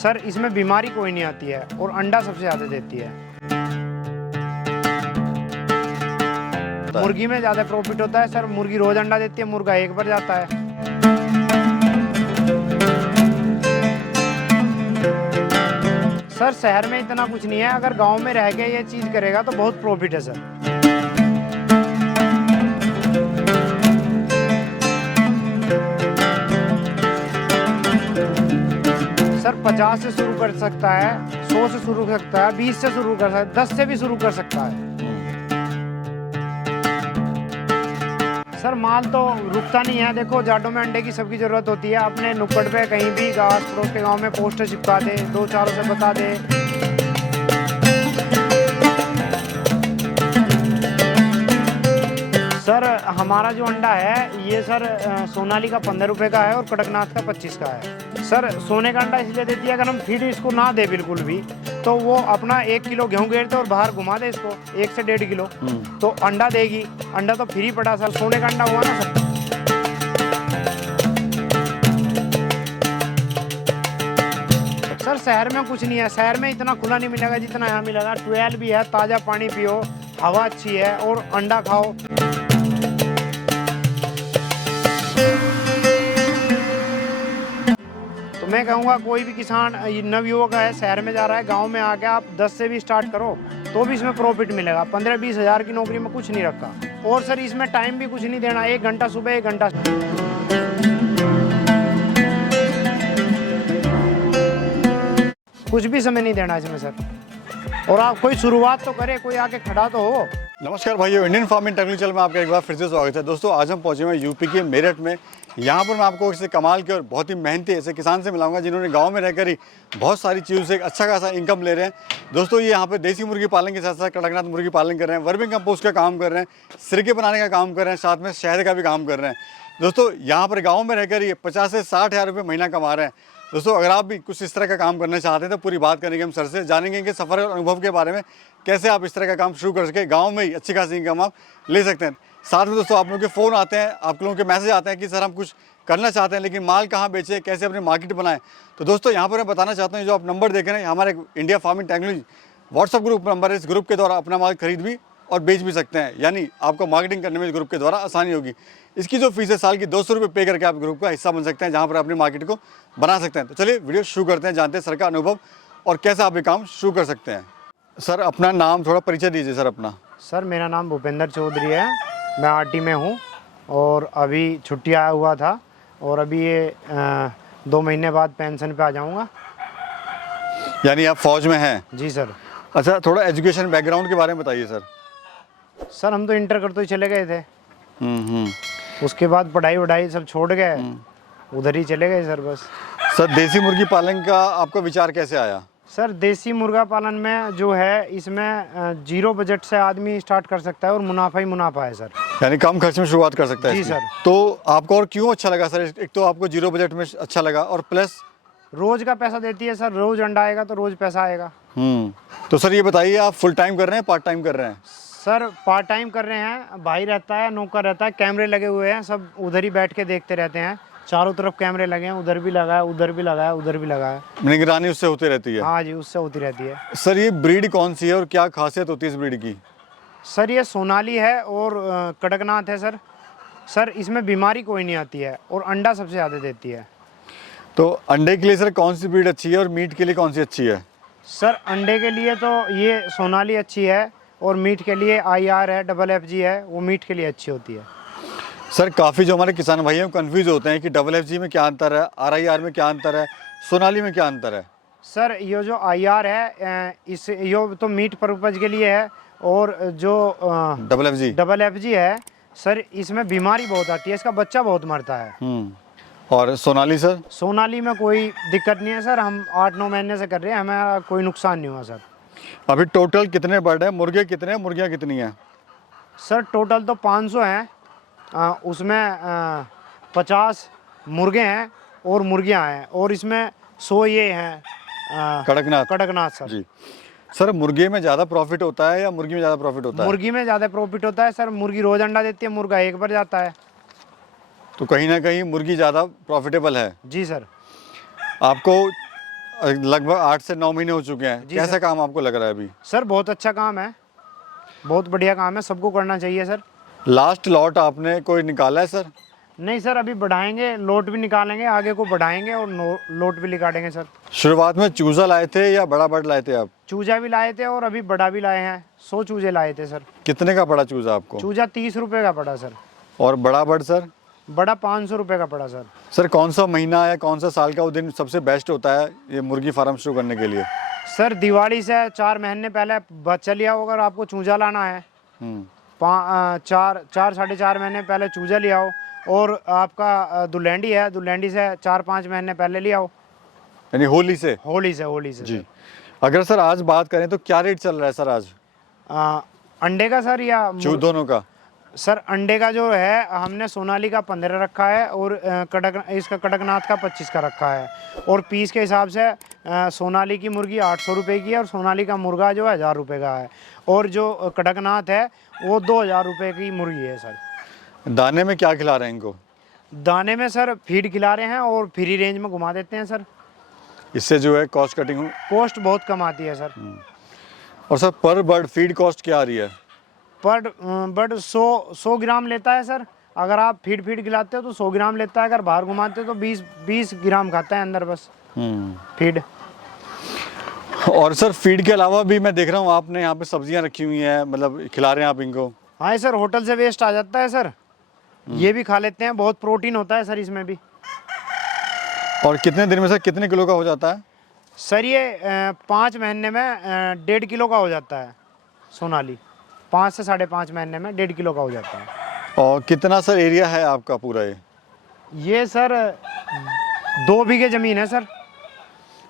Sir इसमें बीमारी कोई नहीं आती है और अंडा सबसे ज़्यादा देती है। मुर्गी में ज़्यादा प्रॉफिट होता है सर, मुर्गी रोज अंडा देती है, मुर्गा एक बार जाता है। सर शहर में इतना कुछ नहीं है, अगर गांव में रह के ये चीज़ करेगा तो बहुत प्रॉफिट है सर। सर 50 से शुरू कर सकता है, 100 से शुरू कर सकता है, 20 से शुरू कर सकता है, 10 से भी शुरू कर सकता है। सर माल तो रुकता नहीं है, देखो जाडों में अंडे की सबकी ज़रूरत होती है। अपने नुक्कड़ पे कहीं भी आस पड़ोस के गांव में पोस्टर चिपका दे, दो चारों से बता दे। सर हमारा जो अंडा है ये सर सोनाली का 15 रुपये का है और कड़कनाथ का 25 का है। सर सोने का अंडा इसलिए देती है, अगर हम फीड इसको ना दे बिल्कुल भी तो वो अपना 1 किलो गेहूं गेरते और बाहर घुमा दे इसको 1 से 1.5 किलो तो अंडा देगी। अंडा तो फ्री पड़ा सर, सोने का अंडा हुआ ना सर। सर शहर में कुछ नहीं है, शहर में इतना खुला नहीं मिलेगा जितना यहाँ मिलेगा। ट्वेल भी है, ताज़ा पानी पियो, हवा अच्छी है और अंडा खाओ। तो मैं कहूँगा कोई भी किसान नवयुवक है, शहर में जा रहा है, गांव में आके आप 10 से भी स्टार्ट करो तो भी इसमें प्रॉफिट मिलेगा। 15-20 हज़ार की नौकरी में कुछ नहीं रखा। और सर इसमें टाइम भी कुछ नहीं देना, 1 घंटा सुबह 1 घंटा कुछ भी समय नहीं देना इसमें सर। और आप कोई शुरुआत तो करे, कोई आके खड़ा तो हो। नमस्कार भाइयों, इंडियन फार्मिंग टेक्निकल चैनल में आपका एक बार फिर से स्वागत है। दोस्तों आज हम पहुंचे हुए हैं यूपी के मेरठ में। यहाँ पर मैं आपको इसे कमाल के और बहुत ही मेहनती ऐसे किसान से मिलाऊंगा जिन्होंने गांव में रहकर ही बहुत सारी चीज़ों से अच्छा खासा इनकम ले रहे हैं। दोस्तों ये यहाँ पे देसी मुर्गी पालन के साथ साथ कड़कनाथ मुर्गी पालन कर रहे हैं, वर्मिंग कंपोस्ट का काम कर रहे हैं, सिरके बनाने का काम कर रहे हैं, साथ में शहद का भी काम कर रहे हैं। दोस्तों यहाँ पर गाँव में रहकर ये 50 से 60 हज़ार रुपये महीना कमा रहे हैं। दोस्तों अगर आप भी कुछ इस तरह का काम करना चाहते हैं तो पूरी बात करेंगे हम सर से, जानेंगे इनके सफ़र और अनुभव के बारे में, कैसे आप इस तरह का काम शुरू कर सके, गांव में ही अच्छी खासी इनकम आप ले सकते हैं। साथ में दोस्तों आप लोगों के फ़ोन आते हैं, आप लोगों के मैसेज आते हैं कि सर हम कुछ करना चाहते हैं लेकिन माल कहाँ बेचें, कैसे अपनी मार्केट बनाएं। तो दोस्तों यहाँ पर मैं बताना चाहता हूँ, जो आप नंबर देख रहे हैं हमारे India farming technology WhatsApp group number है। इस ग्रुप के द्वारा अपना माल खरीद भी और बेच भी सकते हैं, यानी आपको मार्केटिंग करने में इस ग्रुप के द्वारा आसानी होगी। इसकी जो फीस है साल की 200 रुपये पे करके आप ग्रुप का हिस्सा बन सकते हैं, जहाँ पर अपनी मार्केट को बना सकते हैं। तो चलिए वीडियो शुरू करते हैं, जानते हैं सर का अनुभव और कैसे आप ये काम शुरू कर सकते हैं। सर अपना नाम थोड़ा परिचय दीजिए सर अपना। सर मेरा नाम भूपेंद्र चौधरी है, मैं आरटी में हूँ और अभी छुट्टी आया हुआ था और अभी ये 2 महीने बाद पेंशन पे आ जाऊँगा। यानी आप फौज में हैं? जी सर। अच्छा थोड़ा एजुकेशन बैकग्राउंड के बारे में बताइए सर। सर हम तो इंटर करते ही चले गए थे, उसके बाद पढ़ाई वढ़ाई सब छोड़ गए, उधर ही चले गए सर बस। सर देसी मुर्गी पालन का आपका विचार कैसे आया? सर देसी मुर्गा पालन में जो है इसमें 0 बजट से आदमी स्टार्ट कर सकता है और मुनाफा ही मुनाफा है सर। यानी कम खर्च में शुरुआत कर सकता है। जी सर। तो आपको और क्यों अच्छा लगा सर? एक तो आपको 0 बजट में अच्छा लगा और प्लस रोज का पैसा देती है सर, रोज अंडा आएगा तो रोज पैसा आएगा। तो सर ये बताइए आप फुल टाइम कर रहे हैं, पार्ट टाइम कर रहे हैं? सर पार्ट टाइम कर रहे हैं, भाई रहता है, नौकर रहता है, कैमरे लगे हुए हैं, सब उधर ही बैठ के देखते रहते हैं। चारों तरफ कैमरे लगे हैं, उधर भी लगा है, उधर भी लगा है, उधर भी लगा है। निगरानी उससे होती रहती है? हाँ जी उससे होती रहती है। सर ये ब्रीड कौन सी है और क्या खासियत होती है इस ब्रीड की? सर ये सोनाली है और कड़कनाथ है सर। सर इसमें बीमारी कोई नहीं आती है और अंडा सबसे ज़्यादा देती है। तो अंडे के लिए सर कौन सी ब्रीड अच्छी है और मीट के लिए कौन सी अच्छी है? सर अंडे के लिए तो ये सोनाली अच्छी है और मीट के लिए IR है, FFG है, वो मीट के लिए अच्छी होती है। सर काफ़ी जो हमारे किसान भाई हैं कंफ्यूज होते हैं कि FFG में क्या अंतर है, RIR में क्या अंतर है, सोनाली में क्या अंतर है? सर ये जो IR है इस ये तो मीट पर्पज के लिए है और जो FFG है सर इसमें बीमारी बहुत आती है, इसका बच्चा बहुत मरता है। और सोनाली सर? सोनाली में कोई दिक्कत नहीं है सर, हम 8-9 महीने से कर रहे हैं, हमें कोई नुकसान नहीं हुआ सर। अभी टोटल कितने बर्ड हैं, मुर्गे कितने हैं, मुर्गियाँ कितनी हैं? सर टोटल तो 500 हैं, उसमें 50 मुर्गे हैं और मुर्गियाँ हैं और इसमें 100 ये हैं कड़कनाथ सर। जी सर मुर्गे में ज़्यादा प्रॉफिट होता है या मुर्गी में ज़्यादा प्रॉफिट होता है? मुर्गी में ज़्यादा प्रॉफिट होता है सर, मुर्गी रोज अंडा देती है, मुर्गा एक बार जाता है। तो कहीं ना कहीं मुर्गी ज़्यादा प्रॉफिटेबल है। जी सर। आपको लगभग 8 से 9 महीने हो चुके हैं, जी कैसा सर। काम आपको लग रहा है अभी? सर बहुत अच्छा काम है, बहुत बढ़िया काम है, सबको करना चाहिए सर। लास्ट लॉट आपने कोई निकाला है सर? नहीं सर, अभी बढ़ाएंगे, लोट भी निकालेंगे, आगे को बढ़ाएंगे और लोट भी निकालेंगे सर। शुरुआत में चूजा लाए थे या बड़ा बर्ड लाए थे आप? चूजा भी लाए थे और अभी बड़ा भी लाए हैं, 100 चूजे लाए थे सर। कितने का पड़ा चूजा आपको? चूजा 30 रुपए का पड़ा सर। और बड़ा बर्ड सर? बड़ा 500 रुपए का पड़ा सर। सर कौन सा महीना या कौन सा साल का वो दिन सबसे बेस्ट होता है ये मुर्गी फार्म शुरू करने के लिए? सर दिवाली से 4 महीने पहले बच्चा लिया हो, अगर आपको चूजा लाना है हम्म, 4 साढ़े 4 महीने पहले चूजा ले आओ, और आपका दुल्हंडी है, दुल्हंडी से 4-5 महीने पहले ले आओ, यानी होली से? होली से जी। सर। अगर सर आज बात करें तो क्या रेट चल रहा है सर आज? अंडे का सर या दोनों का? सर अंडे का जो है हमने सोनाली का 15 रखा है, और इसका कड़कनाथ का 25 का रखा है, और पीस के हिसाब से सोनाली की मुर्गी 800 रुपये की है, और सोनाली का मुर्गा जो है 1000 रुपये का है, और जो कड़कनाथ है वो 2000 रुपये की मुर्गी है सर। दाने में क्या खिला रहे हैं इनको? दाने में सर फीड खिला रहे हैं और फ्री रेंज में घुमा देते हैं सर। इससे जो है कॉस्ट कटिंग हो। कॉस्ट बहुत कम आती है सर। और सर पर बर्ड फीड कॉस्ट क्या आ रही है? पर बर्ड 100 ग्राम लेता है सर। अगर आप फीड खिलाते हो तो 100 ग्राम लेता है, अगर बाहर घुमाते हो तो 20 ग्राम खाता है अंदर बस फीड। और सर फीड के अलावा भी मैं देख रहा हूँ आपने यहाँ पे सब्जियाँ रखी हुई हैं, मतलब खिला रहे हैं आप इनको? हाँ सर, होटल से वेस्ट आ जाता है सर, ये भी खा लेते हैं, बहुत प्रोटीन होता है सर इसमें भी। और कितने दिन में सर कितने किलो का हो जाता है? सर ये 5 महीने में 1.5 किलो का हो जाता है सोनाली। 5 से 5.5 महीने में 1.5 किलो का हो जाता है। और कितना सर एरिया है आपका पूरा ये सर 2 बीघे ज़मीन है सर।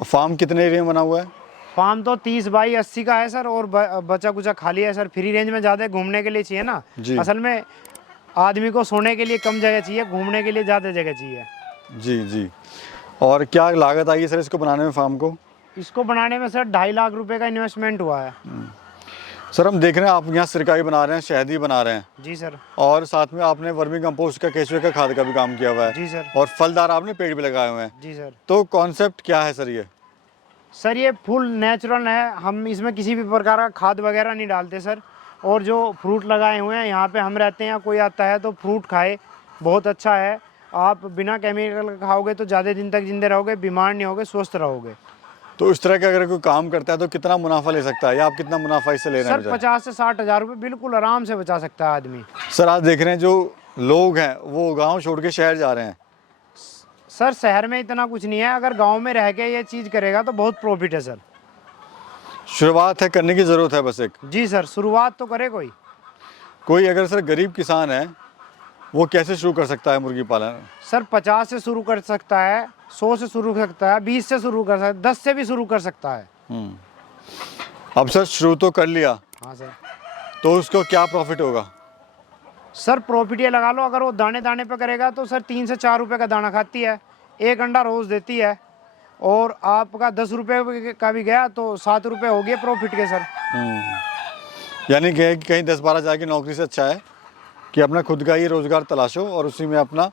फार्म कितने एरिया में बना हुआ है? फार्म तो 30 बाई 80 का है सर, और बचा कुचा खाली है सर। फ्री रेंज में ज़्यादा घूमने के लिए चाहिए ना, जी। असल में आदमी को सोने के लिए कम जगह चाहिए, घूमने के लिए ज़्यादा जगह चाहिए। जी जी। और क्या लागत आई सर इसको बनाने में फार्म को? इसको बनाने में सर 2.5 लाख रुपए का इन्वेस्टमेंट हुआ है। सर हम देख रहे हैं आप यहाँ सिरकाई बना रहे हैं, शहदी बना रहे हैं, जी सर। और साथ में आपने वर्मी कंपोस्ट का, केचुए का खाद का भी काम किया हुआ है। जी सर। और फलदार आपने पेड़ भी लगाए हुए हैं। जी सर। तो कॉन्सेप्ट क्या है सर ये? सर ये फुल नेचुरल है, हम इसमें किसी भी प्रकार का खाद वगैरह नहीं डालते सर। और जो फ्रूट लगाए हुए हैं यहाँ पे हम रहते हैं, कोई आता है तो फ्रूट खाए, बहुत अच्छा है। आप बिना केमिकल खाओगे तो ज़्यादा दिन तक जिंदे रहोगे, बीमार नहीं होगे, स्वस्थ रहोगे। तो इस तरह का अगर कोई काम करता है तो कितना मुनाफा ले सकता है, या आप कितना मुनाफा इससे ले रहे हैं? सर 50 से 60 हज़ार रुपये बिल्कुल आराम से बचा सकता है आदमी। सर आज देख रहे हैं जो लोग हैं वो गांव छोड़ के शहर जा रहे हैं। सर शहर में इतना कुछ नहीं है, अगर गांव में रह के ये चीज़ करेगा तो बहुत प्रॉफिट है सर। शुरुआत है, करने की ज़रूरत है बस एक। जी सर, शुरुआत तो करे कोई अगर सर गरीब किसान है वो कैसे शुरू कर सकता है मुर्गी पालन? सर 50 से शुरू कर सकता है, 100 से शुरू कर सकता है, 20 से शुरू कर सकता है, 10 से भी शुरू कर सकता है। अब सर शुरू तो कर लिया, हाँ सर। तो उसको क्या प्रॉफिट होगा? सर प्रॉफिट ये लगा लो, अगर वो दाने दाने पे करेगा तो सर 3 से 4 रुपए का दाना खाती है, 1 अंडा रोज देती है, और आपका 10 रुपए का भी गया तो 7 रुपए हो गए प्रॉफिट के सर। यानी कि कहीं 10-12 हज़ार की नौकरी से अच्छा है कि अपना खुद का ही रोजगार तलाशो और उसी में अपना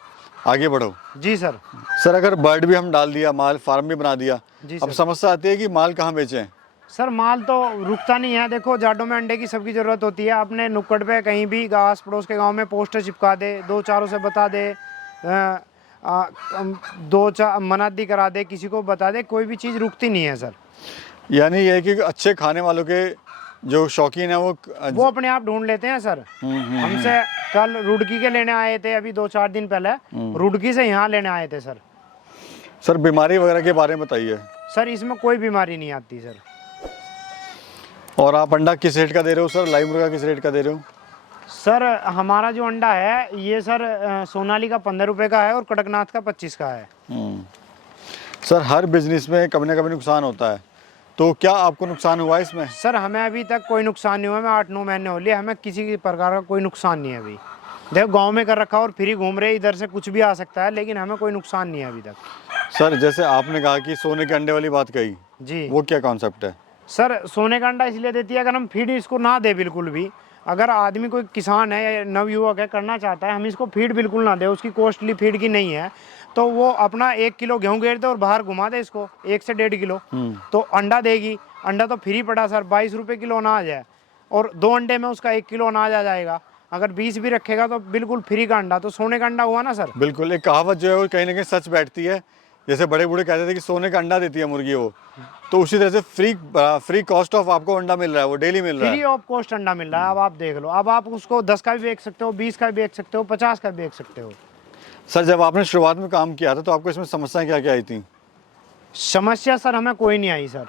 आगे बढ़ो। जी सर। सर अगर बर्ड भी हम डाल दिया, माल फार्म भी बना दिया, जी अब सर। समस्या आती है कि माल कहाँ बेचें? सर माल तो रुकता नहीं है, देखो जाडो में अंडे की सबकी ज़रूरत होती है। अपने नुक्कड़ पे कहीं भी आस पड़ोस के गांव में पोस्टर चिपका दे, 2-4 से बता दे, 2-4 मनादी करा दे, किसी को बता दे, कोई भी चीज़ रुकती नहीं है सर। यानी ये है कि अच्छे खाने वालों के जो शौकीन है वो अपने आप ढूंढ लेते हैं सर। हमसे कल रुड़की के लेने आए थे, अभी 2-4 दिन पहले रुड़की से यहाँ लेने आए थे सर। सर बीमारी वगैरह के बारे में बताइए। सर इसमें कोई बीमारी नहीं आती सर। और आप अंडा किस रेट का दे रहे हो सर? लाइव मुर्गा किस रेट का दे रहे हो? सर हमारा जो अंडा है ये सर सोनाली का 15 रुपये का है, और कड़कनाथ का 25 का है। सर हर बिजनेस में कभी ना कभी नुकसान होता है, तो क्या आपको नुकसान हुआ है इसमें? सर हमें अभी तक कोई नुकसान नहीं हुआ, हमें 8-9 महीने हो लिए, हमें किसी प्रकार का कोई नुकसान नहीं है अभी। देखो गांव में कर रखा और फ्री घूम रहे, इधर से कुछ भी आ सकता है, लेकिन हमें कोई नुकसान नहीं है अभी तक। सर जैसे आपने कहा कि सोने के अंडे वाली बात कही, जी वो क्या कॉन्सेप्ट है? सर सोने का अंडा इसलिए देती है, अगर हम फीड इसको ना दे बिल्कुल भी अगर आदमी कोई किसान है या नवयुवक है करना चाहता है, हम इसको फीड बिल्कुल ना दे, उसकी कॉस्टली फीड की नहीं है, तो वो अपना 1 किलो गेहूं गेर दे और बाहर घुमा दे इसको 1 से 1.5 किलो, तो अंडा देगी। अंडा तो फ्री पड़ा सर, 22 रुपये किलो अनाज है और 2 अंडे में उसका 1 किलो अनाज आ जाएगा। अगर 20 भी रखेगा तो बिल्कुल फ्री का अंडा, तो सोने का अंडा हुआ ना सर। बिल्कुल, एक कहावत जो है वो कहीं ना कहीं सच बैठती है। जैसे बड़े बूढ़े कहते थे कि सोने का अंडा देती है मुर्गी वो, तो उसी तरह से फ्री कॉस्ट ऑफ आपको अंडा मिल रहा है, वो डेली मिल रहा है। फ्री ऑफ कॉस्ट अंडा मिल रहा है। अब आप देख लो, अब आप उसको 10 का भी बेच सकते हो, 20 का भी बेच सकते हो, 50 का भी बेच सकते हो। सर जब आपने शुरुआत में काम किया था तो आपको इसमें समस्याएं क्या क्या आई थी? समस्या सर हमें कोई नहीं आई सर।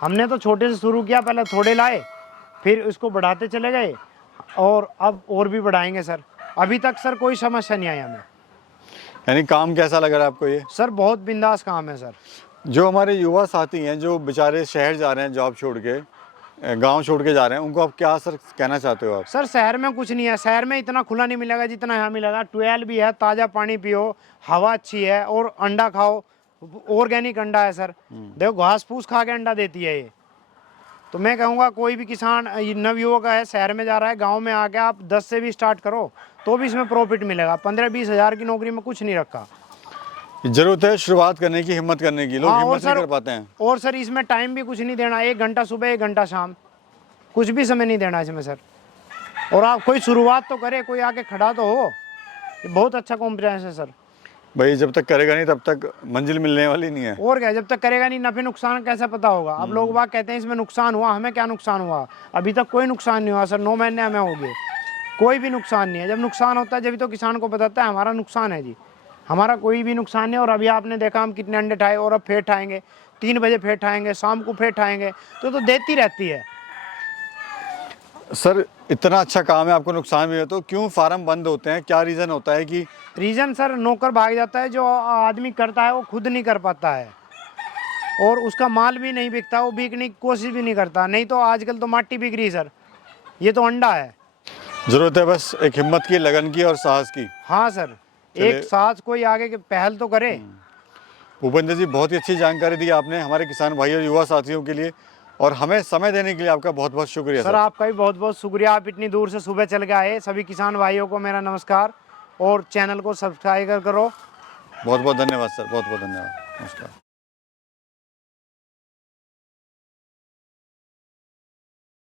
हमने तो छोटे से शुरू किया, पहले थोड़े लाए, फिर उसको बढ़ाते चले गए और अब और भी बढ़ाएंगे सर। अभी तक सर कोई समस्या नहीं आई हमें। यानी काम कैसा लग रहा है आपको ये? सर बहुत बिंदास काम है सर। जो हमारे युवा साथी हैं जो बेचारे शहर जा रहे हैं जॉब छोड़ के, गांव छोड़ के जा रहे हैं, उनको आप क्या सर कहना चाहते हो आप? सर शहर में कुछ नहीं है, शहर में इतना खुला नहीं मिलेगा जितना यहाँ मिलेगा। ट्वेल भी है, ताज़ा पानी पियो, हवा अच्छी है और अंडा खाओ, ऑर्गेनिक अंडा है सर। देखो घास फूस खा के अंडा देती है ये। तो मैं कहूँगा कोई भी किसान नवयुवक है, शहर में जा रहा है, गांव में आके आप 10 से भी स्टार्ट करो तो भी इसमें प्रॉफिट मिलेगा। 15-20 हज़ार की नौकरी में कुछ नहीं रखा। जरूरत है शुरुआत करने की, हिम्मत करने की। लोग हाँ, हिम्मत नहीं कर पाते हैं। और सर इसमें टाइम भी कुछ नहीं देना, 1 घंटा सुबह 1 घंटा शाम, कुछ भी समय नहीं देना इसमें सर। और आप कोई शुरुआत तो करे, कोई आके खड़ा तो हो। ये बहुत अच्छा कॉम्पिटिशन है सर। भाई जब तक करेगा नहीं तब तक मंजिल मिलने वाली नहीं है। और क्या, जब तक करेगा नहीं नफे नुकसान कैसा पता होगा। अब लोग बात कहते हैं इसमें नुकसान हुआ, हमें क्या नुकसान हुआ? अभी तक कोई नुकसान नहीं हुआ सर। 9 महीने हमें हो गए, कोई भी नुकसान नहीं है। जब नुकसान होता है जब तो किसान को बताता है हमारा नुकसान है जी। हमारा कोई भी नुकसान नहीं। और अभी आपने देखा हम कितने अंडे ठाए और अब फिर ठाएंगे, 3 बजे फिर ठाएंगे, शाम को फिर ठाएंगे, तो देती रहती है। सर इतना अच्छा काम है, आपको नुकसान भी है तो क्यों फार्म बंद होते हैं? क्या रीज़न होता है कि? रीज़न सर नौकर भाग जाता है, जो आदमी करता है वो खुद नहीं कर पाता है और उसका माल भी नहीं बिकता, वो बिकने की कोशिश भी नहीं करता। नहीं तो आजकल तो माटी बिक रही सर, ये तो अंडा है। ज़रूरत है बस एक हिम्मत की, लगन की और साहस की। हाँ सर, एक साथ कोई आगे के पहल तो करे। भूपेंद्र जी बहुत ही अच्छी जानकारी दी आपने हमारे किसान भाई और युवा साथियों के लिए, और हमें समय देने के लिए आपका बहुत बहुत शुक्रिया सर। आपका भी बहुत बहुत शुक्रिया, आप इतनी दूर से सुबह चल के आए। सभी किसान भाइयों को मेरा नमस्कार और चैनल को सब्सक्राइब करो। बहुत बहुत धन्यवाद सर, बहुत बहुत धन्यवाद। नमस्कार।